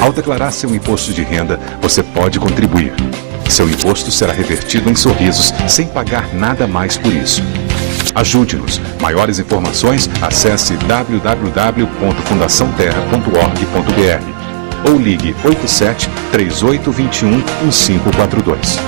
Ao declarar seu imposto de renda, você pode contribuir. Seu imposto será revertido em sorrisos, sem pagar nada mais por isso. Ajude-nos. Maiores informações, acesse www.fundaçãoterra.org.br ou ligue 87 3821 1542.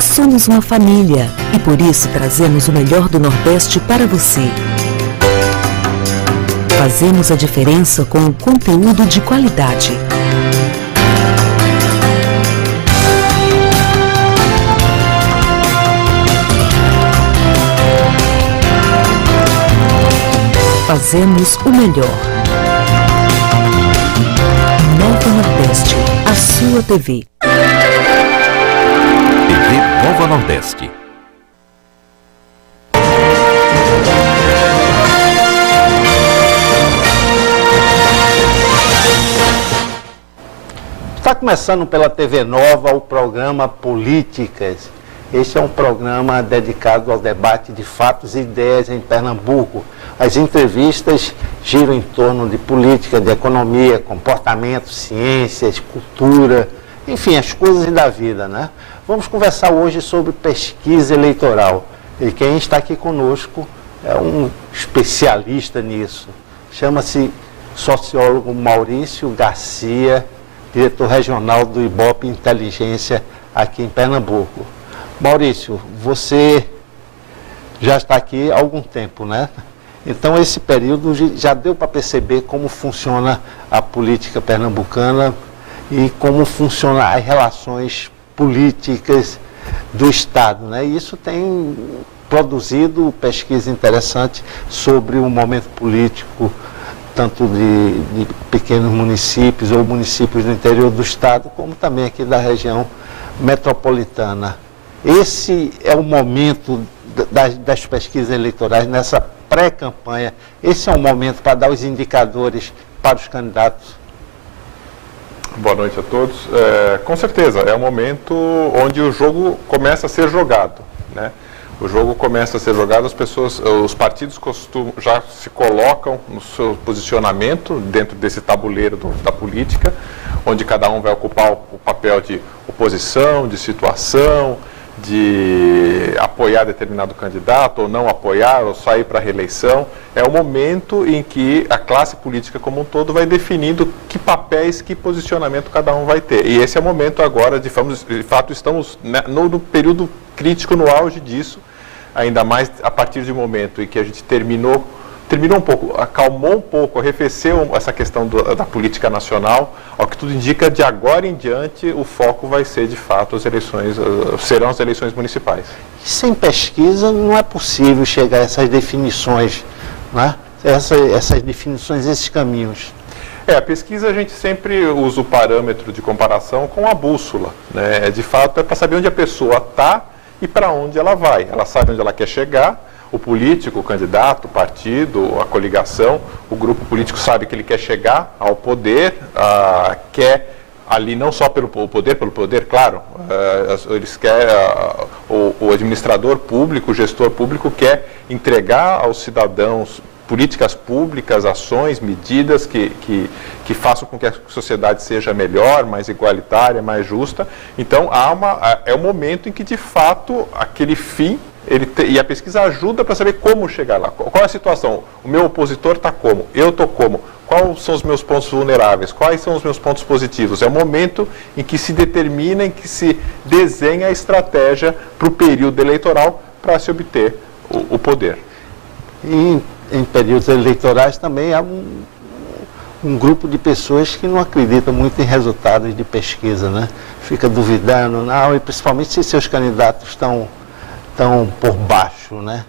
Somos uma família e por isso trazemos o melhor do Nordeste para você. Fazemos a diferença com o conteúdo de qualidade. Fazemos o melhor. Nova Nordeste, a sua TV. TV Nova Nordeste. Está começando pela TV Nova o programa Políticas. Este é um programa dedicado ao debate de fatos e ideias em Pernambuco. As entrevistas giram em torno de política, de economia, comportamento, ciências, cultura, enfim, as coisas da vida, né? Vamos conversar hoje sobre pesquisa eleitoral. E quem está aqui conosco é um especialista nisso. Chama-se sociólogo Maurício Garcia, diretor regional do Ibope Inteligência aqui em Pernambuco. Maurício, você já está aqui há algum tempo, né? Então, esse período já deu para perceber como funciona a política pernambucana e como funcionam as relações políticas do Estado, né? E isso tem produzido pesquisa interessante sobre o momento político, tanto de pequenos municípios ou municípios do interior do Estado, como também aqui da região metropolitana. Esse é o momento das pesquisas eleitorais, nessa pré-campanha. Esse é o momento para dar os indicadores para os candidatos. Boa noite a todos. Com certeza, é o momento onde o jogo começa a ser jogado, né? O jogo começa a ser jogado, os partidos já se colocam no seu posicionamento dentro desse tabuleiro da política, onde cada um vai ocupar o papel de oposição, de situação, de apoiar determinado candidato ou não apoiar, ou sair para a reeleição. É o momento em que a classe política como um todo vai definindo que papéis, que posicionamento cada um vai ter. E esse é o momento agora, de fato, estamos no período crítico, no auge disso, ainda mais a partir do momento em que a gente terminou um pouco, acalmou um pouco, arrefeceu essa questão da política nacional. Ao que tudo indica, de agora em diante, o foco vai ser, de fato, serão as eleições municipais. Sem pesquisa não é possível chegar a essas definições, né? Essas definições, esses caminhos. A pesquisa a gente sempre usa o parâmetro de comparação com a bússola, né? De fato, é para saber onde a pessoa está e para onde ela vai. Ela sabe onde ela quer chegar. O político, o candidato, o partido, a coligação, o grupo político sabe que ele quer chegar ao poder, quer ali não só pelo poder, claro, eles querem, o administrador público, o gestor público quer entregar aos cidadãos políticas públicas, ações, medidas que façam com que a sociedade seja melhor, mais igualitária, mais justa. Então, é o momento em que, de fato, aquele fim, e a pesquisa ajuda para saber como chegar lá. Qual é a situação? O meu opositor está como? Eu estou como? Quais são os meus pontos vulneráveis? Quais são os meus pontos positivos? É o momento em que se determina, em que se desenha a estratégia para o período eleitoral para se obter o poder. E em períodos eleitorais também há um grupo de pessoas que não acreditam muito em resultados de pesquisa, né? Fica duvidando, não, e principalmente se seus candidatos estão por baixo, né?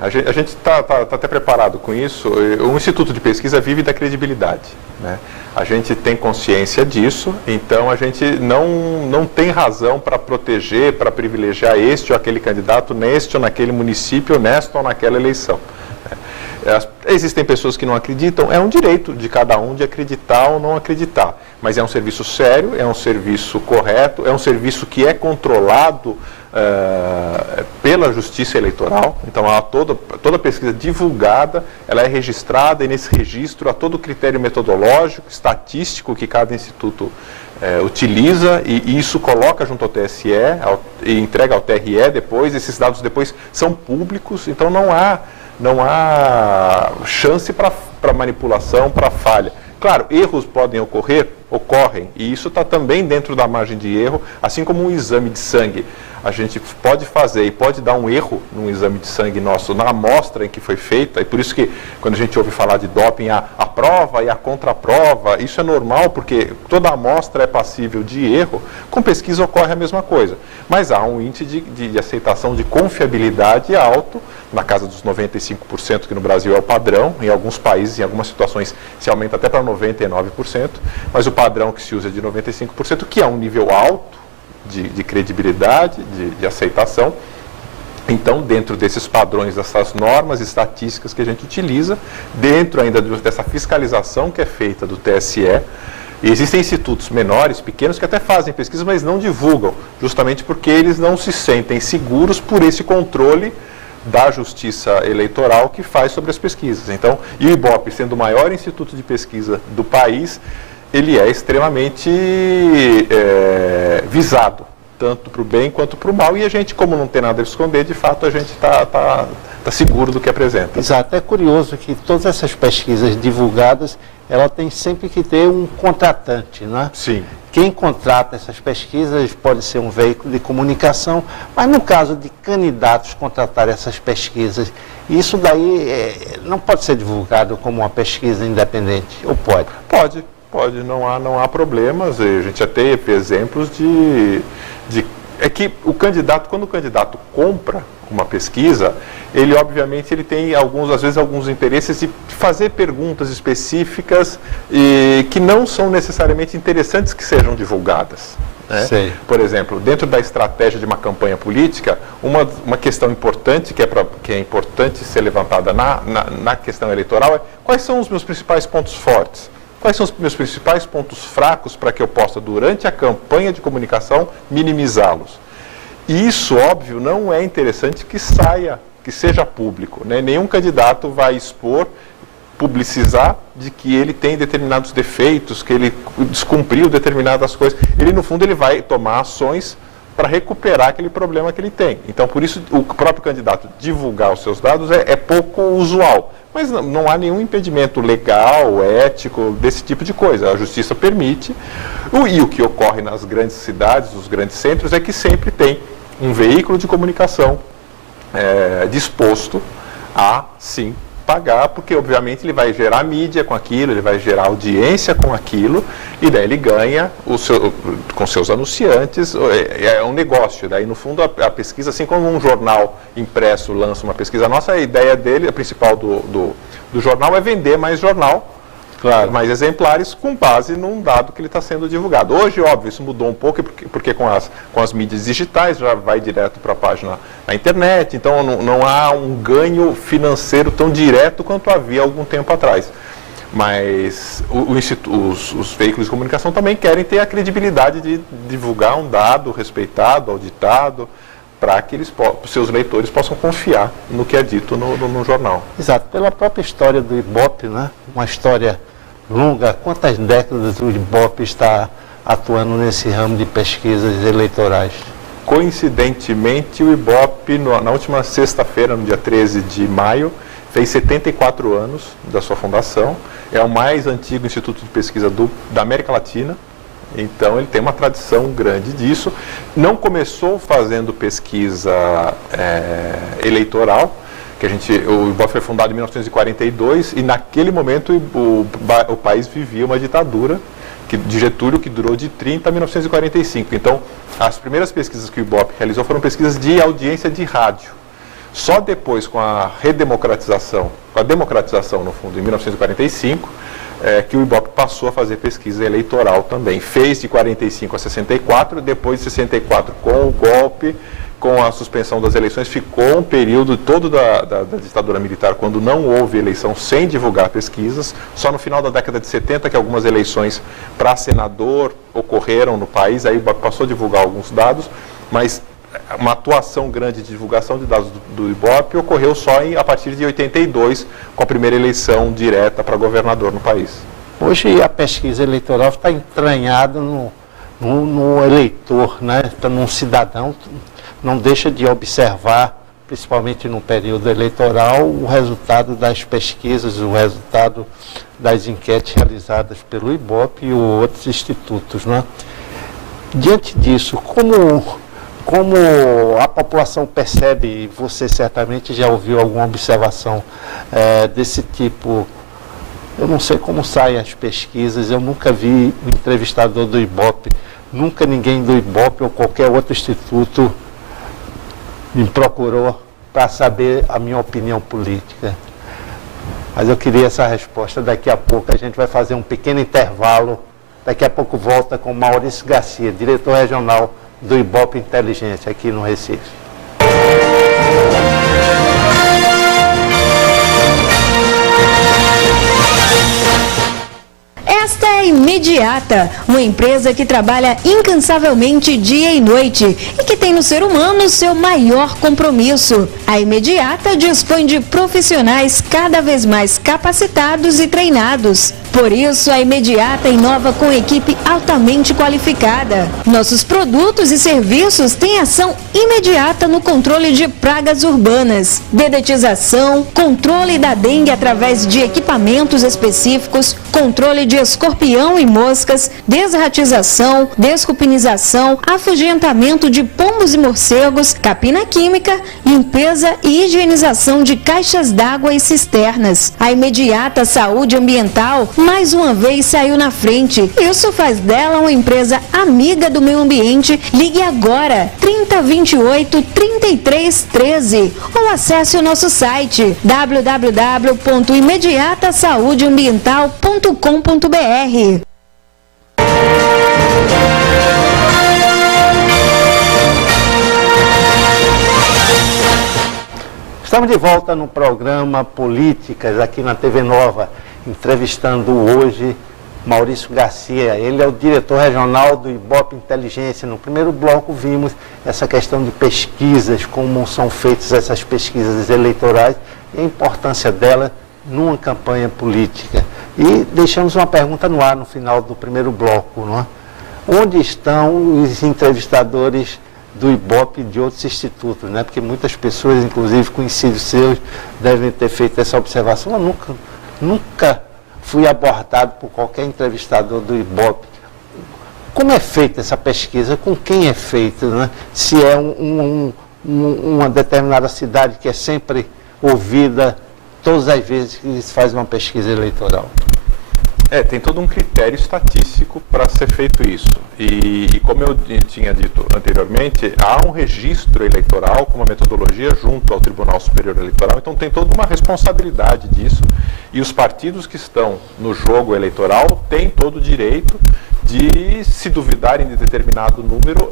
A gente está até preparado com isso. O Instituto de Pesquisa vive da credibilidade, né? A gente tem consciência disso, então a gente não tem razão para proteger, para privilegiar este ou aquele candidato, neste ou naquele município, nesta ou naquela eleição. Existem pessoas que não acreditam, é um direito de cada um de acreditar ou não acreditar, mas é um serviço sério, é um serviço correto, é um serviço que é controlado pela Justiça Eleitoral. Então, toda pesquisa divulgada, ela é registrada, e nesse registro há todo o critério metodológico, estatístico que cada instituto utiliza, e isso coloca junto ao TSE e entrega ao TRE depois. Esses dados depois são públicos, então não há chance para manipulação, para falha. Claro, erros podem ocorrem, e isso está também dentro da margem de erro, assim como um exame de sangue. A gente pode fazer e pode dar um erro num exame de sangue nosso, na amostra em que foi feita, e por isso que quando a gente ouve falar de doping, a prova e a contraprova, isso é normal, porque toda amostra é passível de erro. Com pesquisa ocorre a mesma coisa, mas há um índice de aceitação de confiabilidade alto, na casa dos 95%, que no Brasil é o padrão. Em alguns países, em algumas situações, se aumenta até para 99%, mas o padrão que se usa é de 95%, que é um nível alto de credibilidade, de aceitação. Então, dentro desses padrões, dessas normas estatísticas que a gente utiliza, dentro ainda dessa fiscalização que é feita do TSE, existem institutos menores, pequenos, que até fazem pesquisa, mas não divulgam, justamente porque eles não se sentem seguros por esse controle da Justiça Eleitoral que faz sobre as pesquisas. Então, e o IBOP, sendo o maior instituto de pesquisa do país, ele é extremamente visado, tanto para o bem quanto para o mal, e a gente, como não tem nada a esconder, de fato a gente está seguro do que apresenta. Exato, é curioso que todas essas pesquisas divulgadas, ela tem sempre que ter um contratante, não é? Sim. Quem contrata essas pesquisas pode ser um veículo de comunicação, mas no caso de candidatos contratarem essas pesquisas, isso daí não pode ser divulgado como uma pesquisa independente, ou pode? Pode, não há problemas. A gente já teve exemplos é que quando o candidato compra uma pesquisa, ele obviamente tem às vezes alguns interesses de fazer perguntas específicas que não são necessariamente interessantes que sejam divulgadas. Né? Por exemplo, dentro da estratégia de uma campanha política, uma questão importante que é importante ser levantada na questão eleitoral é: quais são os meus principais pontos fortes? Quais são os meus principais pontos fracos para que eu possa, durante a campanha de comunicação, minimizá-los? E isso, óbvio, não é interessante que seja público, né? Nenhum candidato vai publicizar de que ele tem determinados defeitos, que ele descumpriu determinadas coisas. Ele, no fundo, ele vai tomar ações para recuperar aquele problema que ele tem. Então, por isso, o próprio candidato divulgar os seus dados é pouco usual. Mas não há nenhum impedimento legal, ético, desse tipo de coisa. A justiça permite. E o que ocorre nas grandes cidades, nos grandes centros, é que sempre tem um veículo de comunicação disposto a, sim, pagar, porque obviamente ele vai gerar mídia com aquilo, ele vai gerar audiência com aquilo, e daí ele ganha com seus anunciantes, é um negócio. Daí, no fundo, a pesquisa, assim como um jornal impresso lança uma pesquisa nossa, a ideia dele, a principal do jornal, é vender mais jornal, claro, mais exemplares, com base num dado que ele está sendo divulgado. Hoje, óbvio, isso mudou um pouco, porque com as mídias digitais já vai direto para a página na internet, então não há um ganho financeiro tão direto quanto havia algum tempo atrás. Mas os veículos de comunicação também querem ter a credibilidade de divulgar um dado respeitado, auditado, para que seus leitores possam confiar no que é dito no jornal. Exato, pela própria história do IBOP, né? Uma história longa. Quantas décadas o IBOP está atuando nesse ramo de pesquisas eleitorais? Coincidentemente, o IBOP, na última sexta-feira, no dia 13 de maio, fez 74 anos da sua fundação. É o mais antigo instituto de pesquisa da América Latina. Então, ele tem uma tradição grande disso. Não começou fazendo pesquisa eleitoral, o IBOP foi fundado em 1942, e naquele momento o país vivia uma ditadura de Getúlio, que durou de 30 a 1945. Então, as primeiras pesquisas que o IBOP realizou foram pesquisas de audiência de rádio. Só depois, com a democratização, no fundo, em 1945, que o IBOP passou a fazer pesquisa eleitoral também. Fez de 45 a 64, depois de 64, com o golpe, com a suspensão das eleições, ficou um período todo da ditadura militar, quando não houve eleição, sem divulgar pesquisas. Só no final da década de 70 que algumas eleições para senador ocorreram no país, aí o IBOP passou a divulgar alguns dados, mas uma atuação grande de divulgação de dados do IBOP ocorreu só a partir de 82, com a primeira eleição direta para governador no país. Hoje a pesquisa eleitoral está entranhada no eleitor, né? Num cidadão, não deixa de observar, principalmente no período eleitoral, o resultado das pesquisas, o resultado das enquetes realizadas pelo IBOP e outros institutos, né? Diante disso, como a população percebe, e você certamente já ouviu alguma observação desse tipo? Eu não sei como saem as pesquisas, eu nunca vi um entrevistador do IBOP, nunca ninguém do IBOP ou qualquer outro instituto me procurou para saber a minha opinião política. Mas eu queria essa resposta. Daqui a pouco a gente vai fazer um pequeno intervalo. Daqui a pouco volta com Maurício Garcia, diretor regional do IBOP Inteligência, aqui no Recife. Esta é a Imediata, uma empresa que trabalha incansavelmente dia e noite e que tem no ser humano seu maior compromisso. A Imediata dispõe de profissionais cada vez mais capacitados e treinados. Por isso, a Imediata inova com equipe altamente qualificada. Nossos produtos e serviços têm ação imediata no controle de pragas urbanas, dedetização, controle da dengue através de equipamentos específicos, controle de escorpião e moscas, desratização, descupinização, afugentamento de pombos e morcegos, capina química, limpeza e higienização de caixas d'água e cisternas. A Imediata Saúde Ambiental mais uma vez saiu na frente. Isso faz dela uma empresa amiga do meio ambiente. Ligue agora, 3028-3313 ou acesse o nosso site www.imediatasaudeambiental.com.br. Estamos de volta no programa Políticas, aqui na TV Nova, entrevistando hoje Maurício Garcia. Ele é o diretor regional do IBOP Inteligência. No primeiro bloco vimos essa questão de pesquisas, como são feitas essas pesquisas eleitorais e a importância dela numa campanha política. E deixamos uma pergunta no ar no final do primeiro bloco, não é? Onde estão os entrevistadores do IBOP e de outros institutos, né? Porque muitas pessoas, inclusive conhecidos seus, devem ter feito essa observação. Eu nunca fui abordado por qualquer entrevistador do IBOP. Como é feita essa pesquisa? Com quem é feita, né? Se é uma determinada cidade que é sempre ouvida todas as vezes que se faz uma pesquisa eleitoral? Tem todo um critério estatístico para ser feito isso. E como eu tinha dito anteriormente, há um registro eleitoral com uma metodologia junto ao Tribunal Superior Eleitoral, então tem toda uma responsabilidade disso. E os partidos que estão no jogo eleitoral têm todo o direito de, se duvidarem de determinado número,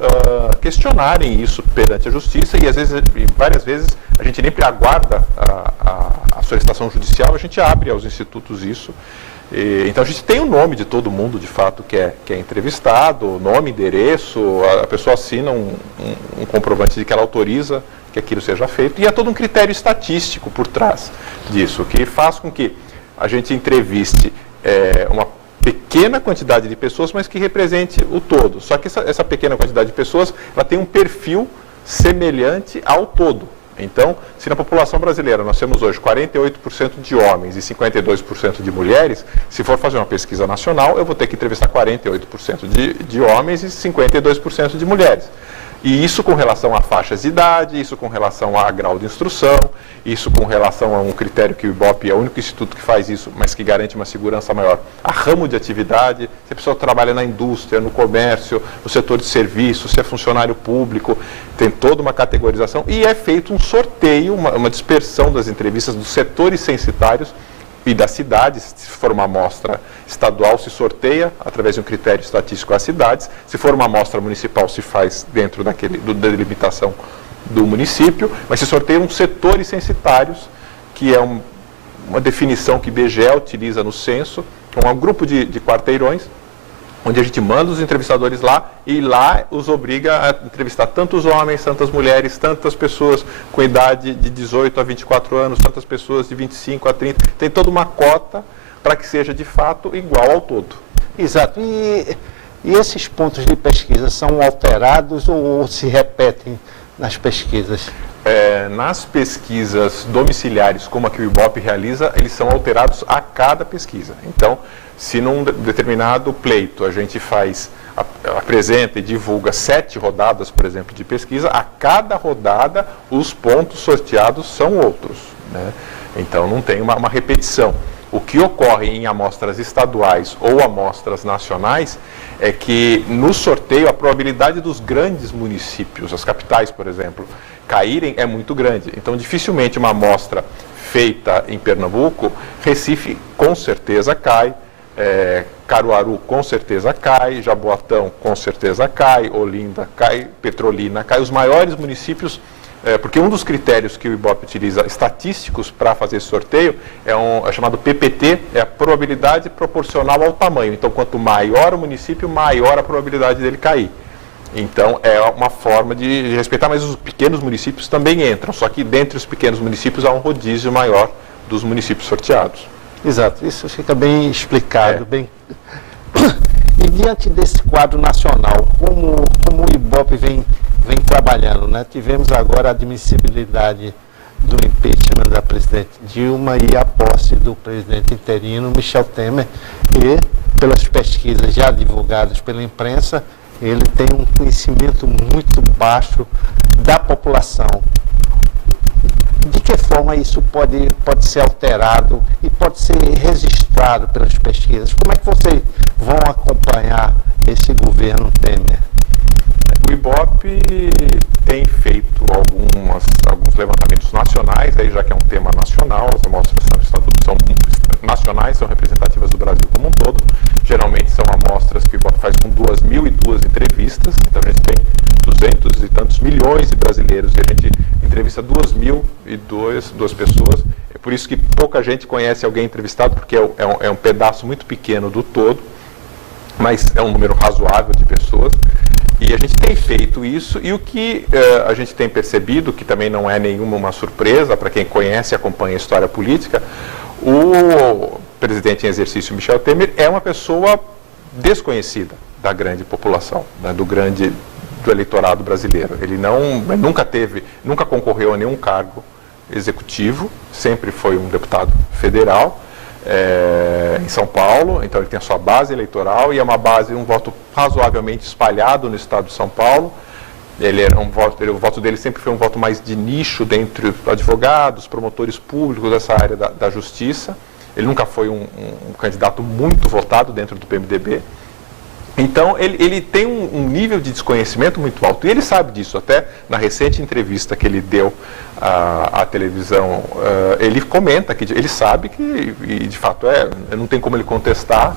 questionarem isso perante a Justiça, e às vezes, várias vezes, a gente nem aguarda a solicitação judicial, a gente abre aos institutos isso. Então a gente tem o nome de todo mundo, de fato, que é entrevistado, nome, endereço, a pessoa assina um comprovante de que ela autoriza que aquilo seja feito, e há todo um critério estatístico por trás disso, que faz com que a gente entreviste uma pequena quantidade de pessoas, mas que represente o todo. Só que essa pequena quantidade de pessoas, ela tem um perfil semelhante ao todo. Então, se na população brasileira nós temos hoje 48% de homens e 52% de mulheres, se for fazer uma pesquisa nacional, eu vou ter que entrevistar 48% de homens e 52% de mulheres. E isso com relação a faixas de idade, isso com relação a grau de instrução, isso com relação a um critério que o IBOP é o único instituto que faz isso, mas que garante uma segurança maior. A ramo de atividade, se a pessoa trabalha na indústria, no comércio, no setor de serviços, se é funcionário público, tem toda uma categorização e é feito um sorteio, uma dispersão das entrevistas dos setores censitários e das cidades. Se for uma amostra estadual, se sorteia através de um critério estatístico as cidades. Se for uma amostra municipal, se faz dentro da delimitação do município, mas se sorteiam setores censitários, que é uma definição que o IBGE utiliza no censo, com um grupo de quarteirões, onde a gente manda os entrevistadores lá e lá os obriga a entrevistar tantos homens, tantas mulheres, tantas pessoas com idade de 18 a 24 anos, tantas pessoas de 25 a 30. Tem toda uma cota para que seja de fato igual ao todo. Exato. E esses pontos de pesquisa são alterados ou se repetem nas pesquisas? Nas pesquisas domiciliares, como a que o IBOP realiza, eles são alterados a cada pesquisa. Então, se num determinado pleito a gente apresenta e divulga 7 rodadas, por exemplo, de pesquisa, a cada rodada os pontos sorteados são outros, né? Então, não tem uma repetição. O que ocorre em amostras estaduais ou amostras nacionais é que no sorteio a probabilidade dos grandes municípios, as capitais, por exemplo, caírem é muito grande. Então, dificilmente uma amostra feita em Pernambuco, Recife com certeza cai, Caruaru com certeza cai, Jaboatão com certeza cai, Olinda cai, Petrolina cai. Os maiores municípios, porque um dos critérios que o IBOP utiliza estatísticos para fazer esse sorteio é chamado PPT, é a probabilidade proporcional ao tamanho. Então, quanto maior o município, maior a probabilidade dele cair. Então, é uma forma de respeitar, mas os pequenos municípios também entram, só que dentre os pequenos municípios há um rodízio maior dos municípios sorteados. Exato, isso fica bem explicado. Bem... E diante desse quadro nacional, como o IBOP vem trabalhando, né? Tivemos agora a admissibilidade do impeachment da presidente Dilma e a posse do presidente interino Michel Temer, e pelas pesquisas já divulgadas pela imprensa, ele tem um conhecimento muito baixo da população. De que forma isso pode ser alterado e pode ser registrado pelas pesquisas? Como é que vocês vão acompanhar esse governo Temer? O IBOP tem feito alguns levantamentos nacionais, aí já que é um tema nacional, as amostras são nacionais, são representativas do Brasil como um todo. Geralmente são amostras que o IBOP faz com 2.002 entrevistas, então a gente tem 200 e tantos milhões de brasileiros e a gente entrevista 2.002 pessoas. É por isso que pouca gente conhece alguém entrevistado, porque é um pedaço muito pequeno do todo, mas é um número razoável de pessoas. E a gente tem feito isso, e o que a gente tem percebido, que também não é nenhuma surpresa para quem conhece e acompanha a história política, o presidente em exercício Michel Temer é uma pessoa desconhecida da grande população, né, do eleitorado brasileiro. Ele nunca concorreu a nenhum cargo executivo, sempre foi um deputado federal em São Paulo, então ele tem a sua base eleitoral e é um voto razoavelmente espalhado no estado de São Paulo. O voto dele sempre foi um voto mais de nicho dentre advogados, promotores públicos dessa área da justiça. Ele nunca foi um candidato muito votado dentro do PMDB. Então, ele tem um nível de desconhecimento muito alto, e ele sabe disso. Até na recente entrevista que ele deu à televisão, ele comenta que ele sabe que, e de fato não tem como contestar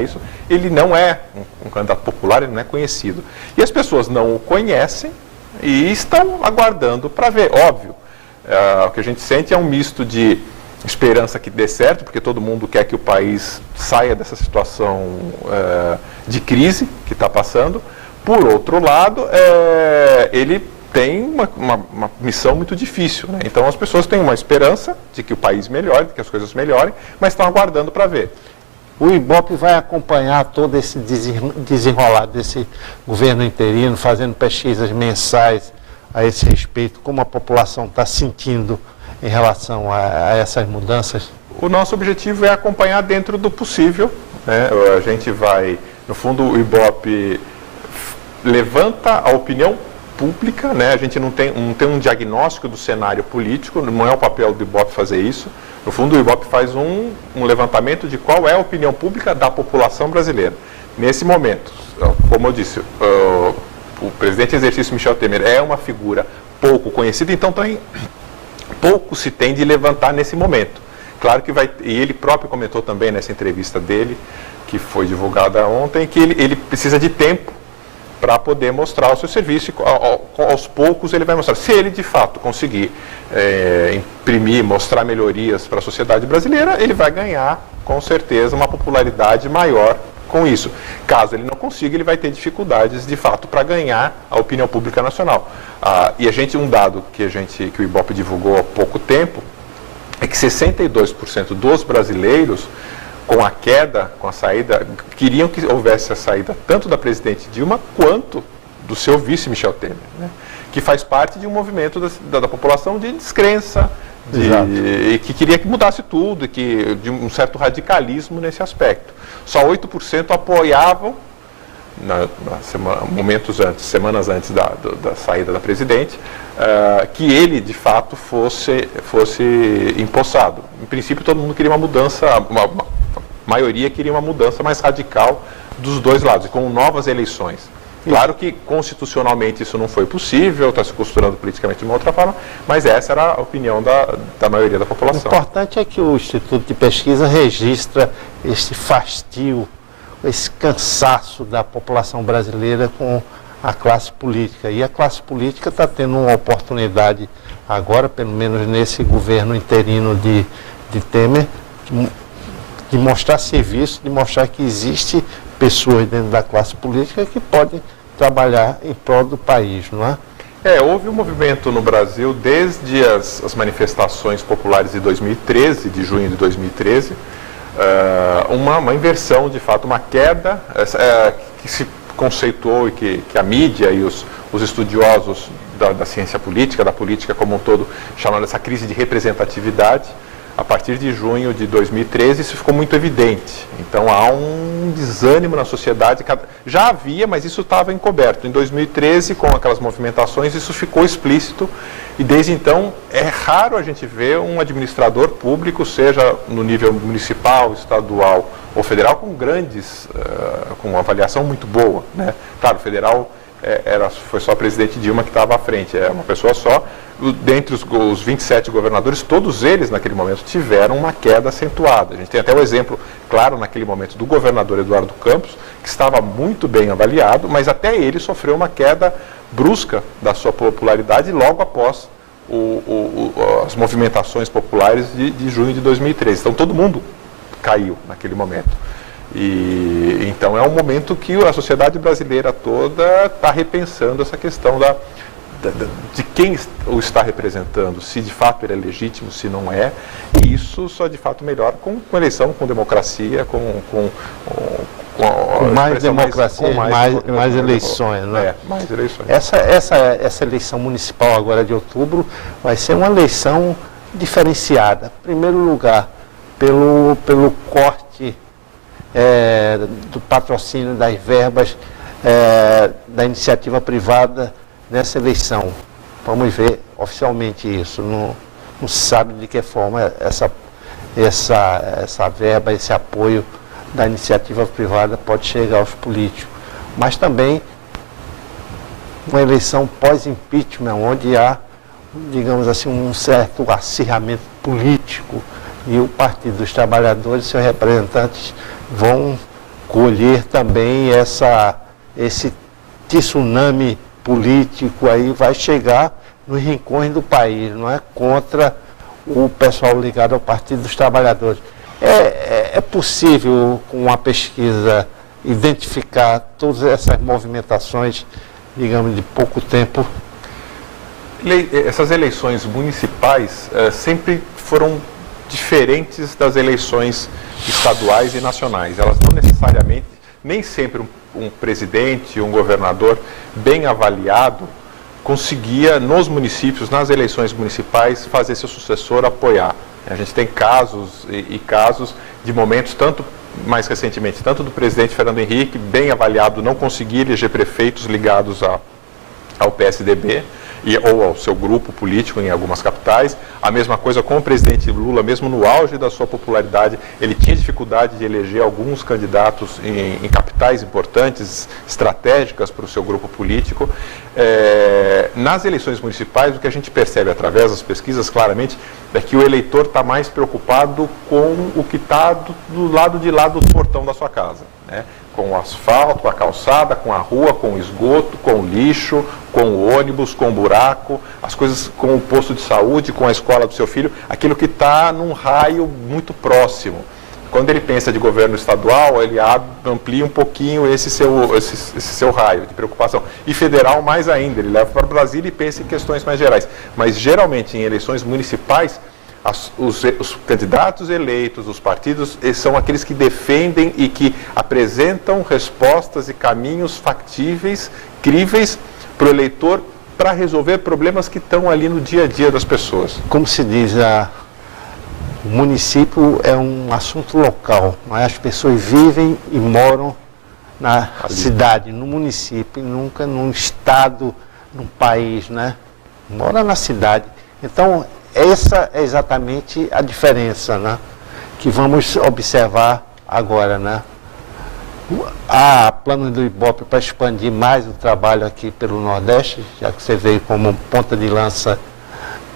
isso, ele não é um candidato popular, ele não é conhecido. E as pessoas não o conhecem e estão aguardando para ver. Óbvio, o que a gente sente é um misto de esperança que dê certo, porque todo mundo quer que o país saia dessa situação de crise que está passando. Por outro lado, ele tem uma missão muito difícil, né? Então as pessoas têm uma esperança de que o país melhore, de que as coisas melhorem, mas estão aguardando para ver. O IBOP vai acompanhar todo esse desenrolar desse governo interino, fazendo pesquisas mensais a esse respeito, como a população está sentindo em relação a essas mudanças? O nosso objetivo é acompanhar dentro do possível, né? A gente vai, no fundo, o IBOP levanta a opinião pública, né? A gente não tem um diagnóstico do cenário político, não é o papel do IBOP fazer isso. No fundo, o IBOP faz um levantamento de qual é a opinião pública da população brasileira. Nesse momento, como eu disse, o presidente em exercício Michel Temer é uma figura pouco conhecida, então pouco se tem de levantar nesse momento. Claro que e ele próprio comentou também nessa entrevista dele, que foi divulgada ontem, que ele precisa de tempo para poder mostrar o seu serviço, e aos poucos ele vai mostrar. Se ele de fato conseguir imprimir, mostrar melhorias para a sociedade brasileira, ele vai ganhar com certeza uma popularidade maior com isso. Caso ele não consiga, ele vai ter dificuldades de fato para ganhar a opinião pública nacional. E um dado que o Ibope divulgou há pouco tempo, é que 62% dos brasileiros, com a queda, com a saída, queriam que houvesse a saída tanto da presidente Dilma quanto do seu vice Michel Temer, né? Que faz parte de um movimento da população de descrença, e que queria que mudasse tudo, e de um certo radicalismo nesse aspecto. Só 8% apoiavam, semanas antes da saída da presidente, que ele de fato fosse empossado. Em princípio, todo mundo queria uma mudança, a maioria queria uma mudança mais radical dos dois lados, e com novas eleições. Claro que constitucionalmente isso não foi possível, está se costurando politicamente de uma outra forma, mas essa era a opinião da maioria da população. O importante é que o Instituto de Pesquisa registra esse fastio, esse cansaço da população brasileira com a classe política. E a classe política está tendo uma oportunidade agora, pelo menos nesse governo interino de Temer, de mostrar serviço, de mostrar que existe pessoas dentro da classe política que podem trabalhar em prol do país, não é? Houve um movimento no Brasil desde as manifestações populares de 2013, de junho de 2013, uma inversão, de fato, uma queda que se conceituou e que a mídia e os estudiosos da ciência política, da política como um todo, chamaram dessa crise de representatividade. A partir de junho de 2013, isso ficou muito evidente. Então, há um desânimo na sociedade. Já havia, mas isso estava encoberto. Em 2013, com aquelas movimentações, isso ficou explícito. E, desde então, é raro a gente ver um administrador público, seja no nível municipal, estadual ou federal, com uma avaliação muito boa, né? Claro, o federal foi só a presidente Dilma que estava à frente, uma pessoa só. Dentre os 27 governadores, todos eles naquele momento tiveram uma queda acentuada. A gente tem até o exemplo, claro, naquele momento do governador Eduardo Campos, que estava muito bem avaliado, mas até ele sofreu uma queda brusca da sua popularidade logo após as movimentações populares de junho de 2013. Então todo mundo caiu naquele momento. E então é um momento que a sociedade brasileira toda está repensando essa questão de quem o está representando, se de fato ele é legítimo, se não é, e isso só de fato melhora com eleição, com democracia, com mais democracia, mais eleições, né? Mais eleições. Essa eleição municipal agora de outubro vai ser uma eleição diferenciada. Em primeiro lugar, pelo corte do patrocínio das verbas da iniciativa privada nessa eleição. Vamos ver oficialmente isso. Não se sabe de que forma essa verba, esse apoio da iniciativa privada pode chegar aos políticos. Mas também uma eleição pós-impeachment, onde há, digamos assim, um certo acirramento político, e o Partido dos Trabalhadores e seus representantes vão colher também esse tsunami político aí, vai chegar nos rincões do país, não é? Contra o pessoal ligado ao Partido dos Trabalhadores. É possível, com uma pesquisa, identificar todas essas movimentações, digamos, de pouco tempo? Essas eleições municipais sempre foram diferentes das eleições estaduais e nacionais. Elas não necessariamente, nem sempre um presidente, um governador bem avaliado conseguia, nos municípios, nas eleições municipais, fazer seu sucessor apoiar. A gente tem casos e casos de momentos, mais recentemente, tanto do presidente Fernando Henrique, bem avaliado, não conseguir eleger prefeitos ligados ao PSDB, ou ao seu grupo político em algumas capitais. A mesma coisa com o presidente Lula, mesmo no auge da sua popularidade, ele tinha dificuldade de eleger alguns candidatos em capitais importantes, estratégicas para o seu grupo político. Nas eleições municipais, o que a gente percebe através das pesquisas, claramente, é que o eleitor está mais preocupado com o que está do lado de lá do portão da sua casa. né? Com o asfalto, com a calçada, com a rua, com o esgoto, com o lixo, com o ônibus, com o buraco, as coisas com o posto de saúde, com a escola do seu filho, aquilo que está num raio muito próximo. Quando ele pensa de governo estadual, ele amplia um pouquinho esse seu raio de preocupação. E federal mais ainda, ele leva para Brasília e pensa em questões mais gerais. Mas geralmente em eleições municipais, os candidatos eleitos, os partidos, são aqueles que defendem e que apresentam respostas e caminhos factíveis, críveis para o eleitor, para resolver problemas que estão ali no dia a dia das pessoas. Como se diz, o município é um assunto local, mas as pessoas vivem e moram na cidade, no município, e nunca num estado, num país, né? Mora na cidade. Então, essa é exatamente a diferença, né? Que vamos observar agora, né? Há plano do Ibope para expandir mais o trabalho aqui pelo Nordeste, já que você veio como ponta de lança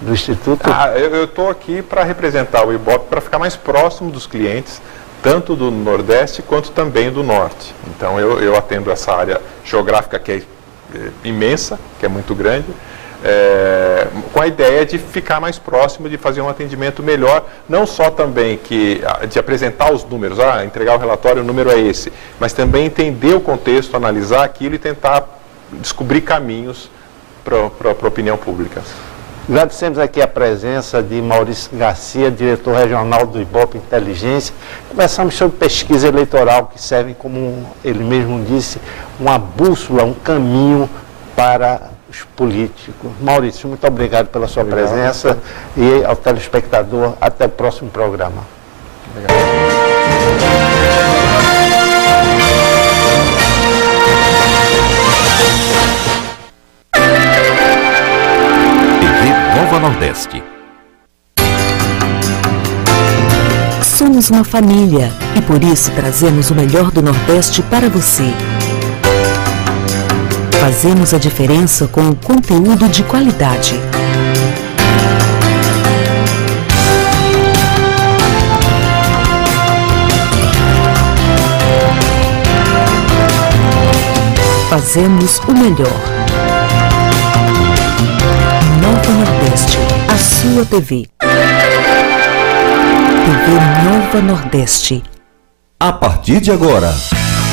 do Instituto. Eu estou aqui para representar o Ibope, para ficar mais próximo dos clientes, tanto do Nordeste quanto também do Norte. Então eu atendo essa área geográfica que é imensa, que é muito grande, com a ideia de ficar mais próximo, de fazer um atendimento melhor, não só também de apresentar os números, entregar o relatório, o número é esse, mas também entender o contexto, analisar aquilo e tentar descobrir caminhos para a opinião pública. Agradecemos aqui a presença de Maurício Garcia, diretor regional do Ibope Inteligência. Conversamos sobre pesquisa eleitoral, que serve, como ele mesmo disse, uma bússola, um caminho para os políticos. Maurício, muito obrigado pela sua presença e ao telespectador, até o próximo programa. Obrigado. Nordeste. Somos uma família e por isso trazemos o melhor do Nordeste para você. Fazemos a diferença com o conteúdo de qualidade. Fazemos o melhor. Nova Nordeste, a sua TV. TV Nova Nordeste. A partir de agora,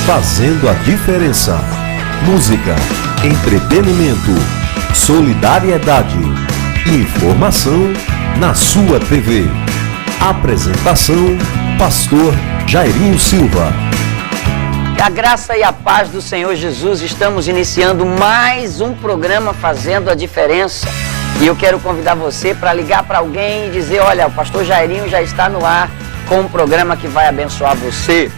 fazendo a diferença. Música, entretenimento, solidariedade, informação na sua TV. Apresentação, Pastor Jairinho Silva. A graça e a paz do Senhor Jesus, estamos iniciando mais um programa Fazendo a Diferença. E eu quero convidar você para ligar para alguém e dizer, olha, o pastor Jairinho já está no ar com um programa que vai abençoar você.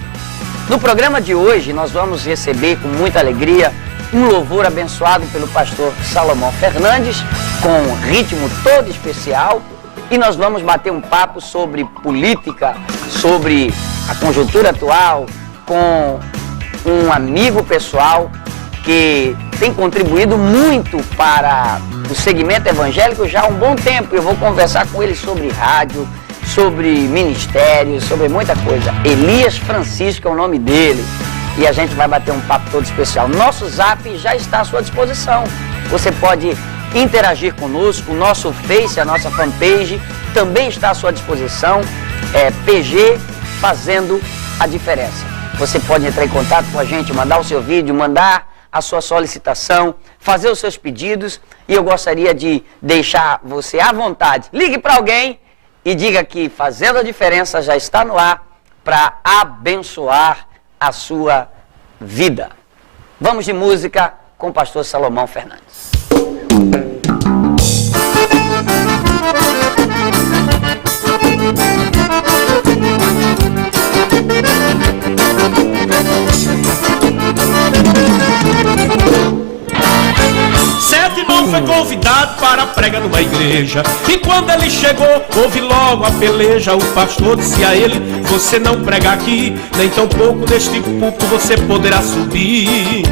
No programa de hoje, nós vamos receber com muita alegria um louvor abençoado pelo pastor Salomão Fernandes, com um ritmo todo especial. E nós vamos bater um papo sobre política, sobre a conjuntura atual, com um amigo pessoal que tem contribuído muito para o segmento evangélico já há um bom tempo. Eu vou conversar com ele sobre rádio, sobre ministério, sobre muita coisa. Elias Francisco é o nome dele. E a gente vai bater um papo todo especial. Nosso Zap já está à sua disposição. Você pode interagir conosco. O nosso Face, a nossa fanpage, também está à sua disposição. É PG Fazendo a Diferença. Você pode entrar em contato com a gente, mandar o seu vídeo, mandar a sua solicitação, fazer os seus pedidos, e eu gostaria de deixar você à vontade. Ligue para alguém e diga que Fazendo a Diferença já está no ar para abençoar a sua vida. Vamos de música com o pastor Salomão Fernandes. Foi convidado para pregar numa igreja, e quando ele chegou, houve logo a peleja. O pastor disse a ele: você não prega aqui, nem tão pouco deste púlpito você poderá subir.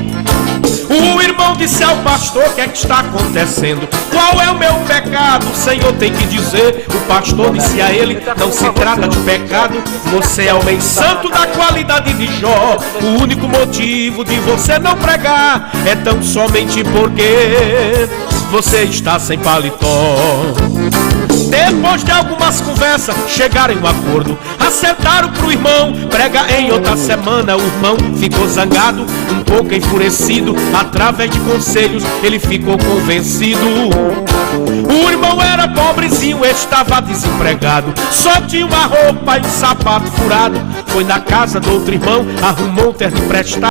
O irmão disse ao pastor: o que é que está acontecendo? Qual é o meu pecado? O Senhor tem que dizer. O pastor disse a ele: não se trata de pecado, você é homem santo da qualidade de Jó. O único motivo de você não pregar é tão somente porque você está sem paletó. Depois de algumas conversas, chegaram em um acordo, acertaram pro irmão, prega em outra semana. O irmão ficou zangado, um pouco enfurecido, através de conselhos ele ficou convencido. O irmão era pobrezinho, estava desempregado, só tinha uma roupa e um sapato furado. Foi na casa do outro irmão, arrumou um terno emprestado.